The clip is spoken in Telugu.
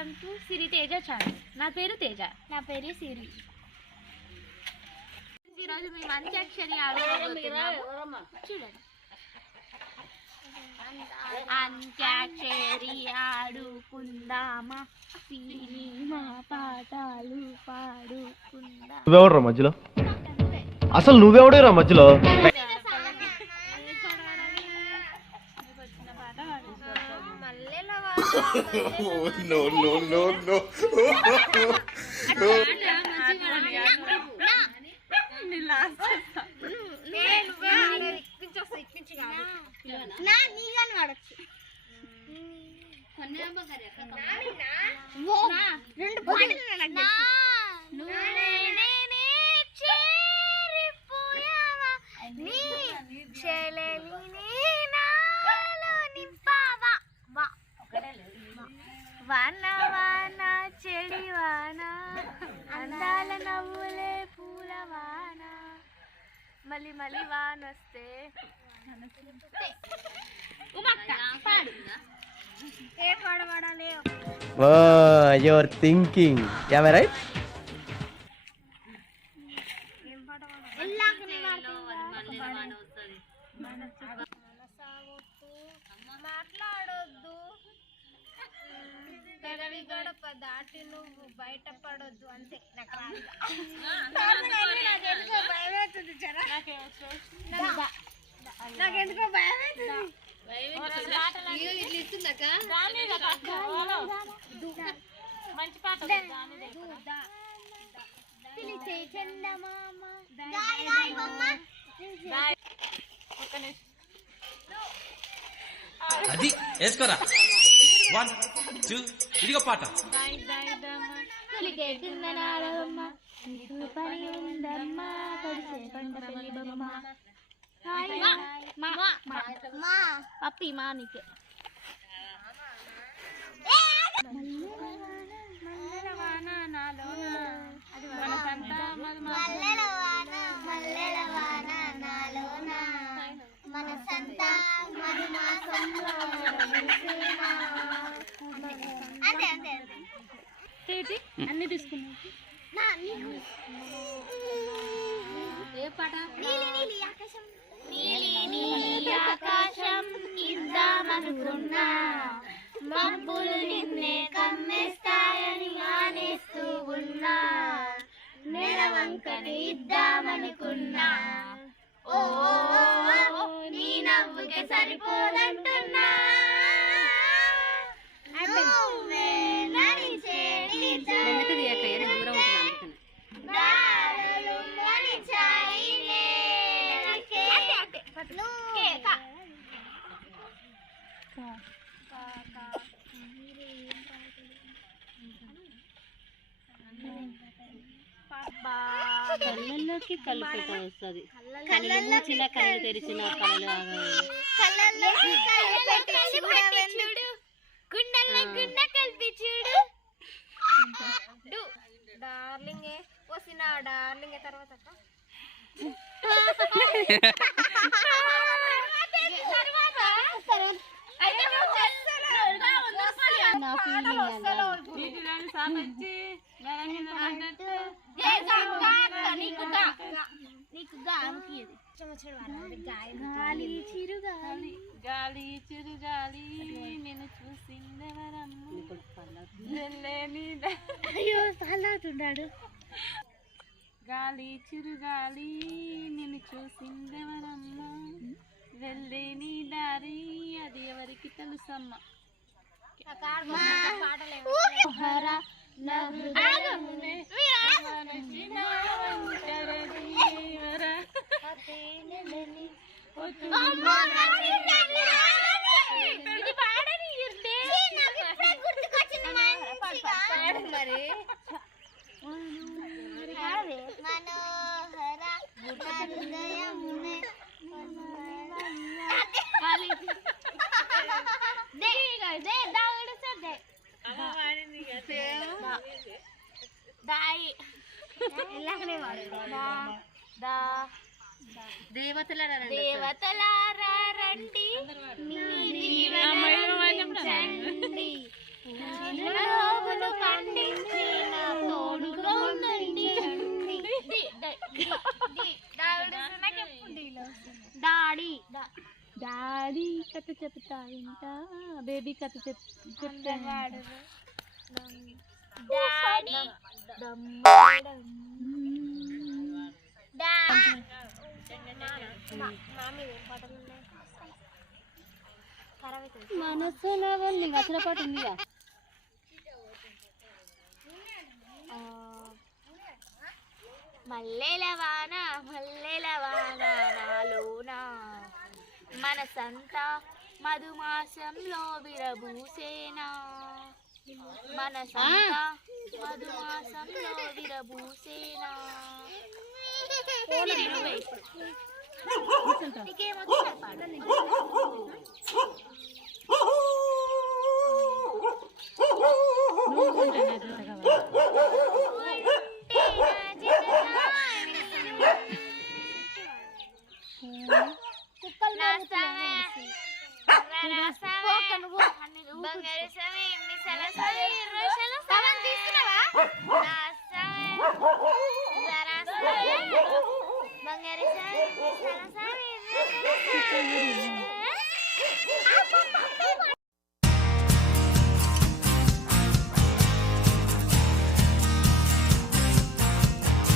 Welcome to Siri Teja channel. నా పేరు తేజ. నా పేరు సిరి. ఈరోజు మేము అంత్యాక్షరి ఆడుకోబోతున్నాము. చూడండి, అంత్యాక్షరి ఆడుకుందామా, సినిమా పాటలు పాడుకుందాం. నువ్వెవడురా మధ్యలో? అసలు నువ్వెవడేరా మధ్యలో? వాన వాన చెడి వాన, అందాల నవ్వులే పూల వాన, మళ్ళీ మళ్ళీ వానొస్తే యువర్ థింకింగ్ రైట్. మాట్లాడొద్దు, పెదవి గడప దాటి నువ్వు బయటపడొద్దు అంతే. నాకెందుకో భయం అవుతుంది, నాకెందుకో భయం అవుతుంది. మంచి పాట పిలిచే చందమామ అది వేసుకోరా. 1 2 ఇదిగో పాట. పని ఉందమ్మా, కలిసే పంట పెళ్లి బొమ్మ, పప్పి మా నీకే. అన్ని తీసుకున్నా. ఏ పాట? నీలి ఆకాశం ఇద్దామనుకున్నా, మబ్బులు నిన్నే కమ్మేస్తాయని ఆనేస్తూ ఉన్నా, నెలవంకని ఇద్దామనుకున్నా, ఓ నీ నవ్వుకే సరిపోదంటున్నా, కళ్ళల్లోకి కళ్ళు పెట్ట వస్తుంది. కళ్ళు మూసిన కళ్ళు తెరిచిన గుండెల్లో గుండె కలిపి చూడు. డార్లింగే వసిన డార్లింగే తర్వాత గాలి చిరుగాలి, గాలి చిరుగాలి నేను చూసిందెవరమ్మున్నాడు. గాలి చిరుగాలి నేను చూసిందెవరమ్మ, వెళ్ళే నీ దారి అది ఎవరికి తెలుసమ్మ. దేవతలారా రండి, మీ దీవెనలందించండి. కథ చెప్తా ఇంట బేబీ కథ చెప్తా డాడీ మనసున వాళ్ళు నచ్చిన పాట ఉందిగా మల్లెల వాన నాలోన మనసంతా మధుమాసంలో విరబూసేనా మనసంతా మధుమాసంలో విరబూసేనా